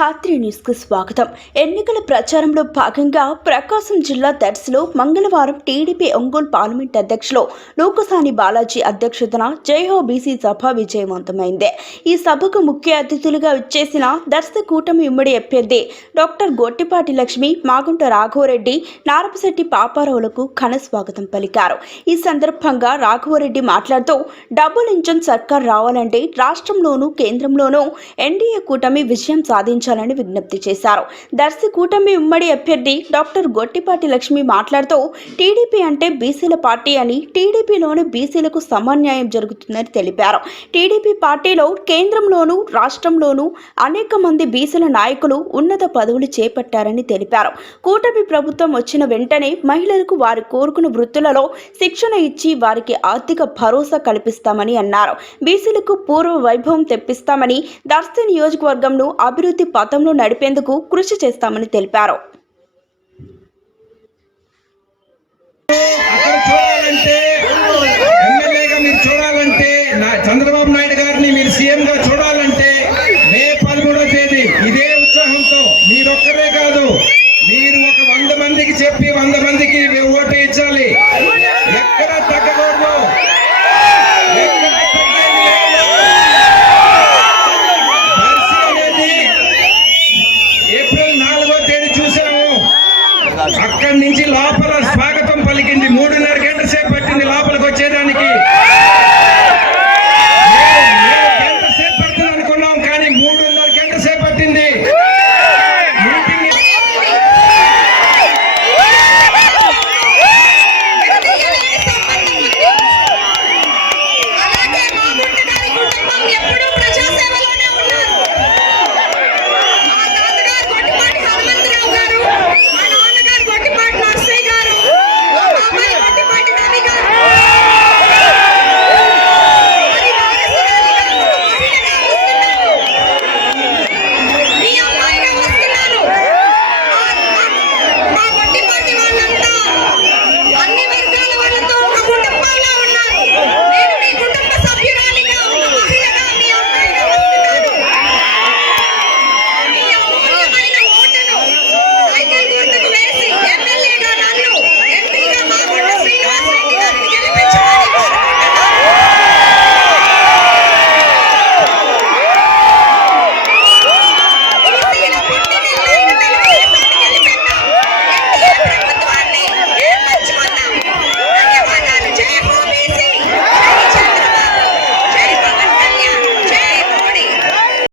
ధాత్రి న్యూస్కు స్వాగతం. ఎన్నికల ప్రచారంలో భాగంగా ప్రకాశం జిల్లా దర్శిలో మంగళవారం టీడీపీ ఒంగోలు పార్లమెంట్ అధ్యక్షులు లోకసాని బాలాజీ అధ్యక్షతన జైహో బీసీ సభ విజయవంతమైంది. ఈ సభకు ముఖ్య అతిథులుగా విచ్చేసిన దర్శి కూటమి ఉమ్మడి అభ్యర్థి డాక్టర్ గొట్టిపాటి లక్ష్మి, మాగుంట రాఘవరెడ్డి, నారపశెట్టి పాపారావులకు ఘన స్వాగతం పలికారు. ఈ సందర్భంగా రాఘవరెడ్డి మాట్లాడుతూ డబుల్ ఇంజన్ సర్కార్ రావాలంటే రాష్ట్రంలోనూ కేంద్రంలోనూ ఎన్డీఏ కూటమి విజయం సాధించాలని విజ్ఞప్తి చేశారు. దర్శి కూటమి ఉమ్మడి అభ్యర్థి డాక్టర్ గొట్టిపాటి లక్ష్మి మాట్లాడుతూ టీడీపీ అంటే బీసీల పార్టీ అని, టీడీపీలోని బీసీలకు సమన్యాయం జరుగుతుందని తెలిపారు. టీడీపీ పార్టీలో కేంద్రంలోనూ రాష్ట్రంలోనూ అనేక మంది బీసీల నాయకులు ఉన్నత పదవులు చేపట్టారని తెలిపారు. కూటమి ప్రభుత్వం వచ్చిన వెంటనే మహిళలకు వారి కోరుకున్న వృత్తులలో శిక్షణ ఇచ్చి వారికి ఆర్థిక భరోసా కల్పిస్తామని అన్నారు. బీసీలకు పూర్వ వైభవం తెప్పిస్తామని, దర్శి నియోజకవర్గంను అభివృద్ధి పథంలో నడిపేందుకు కృషి చేస్తామని తెలిపారు.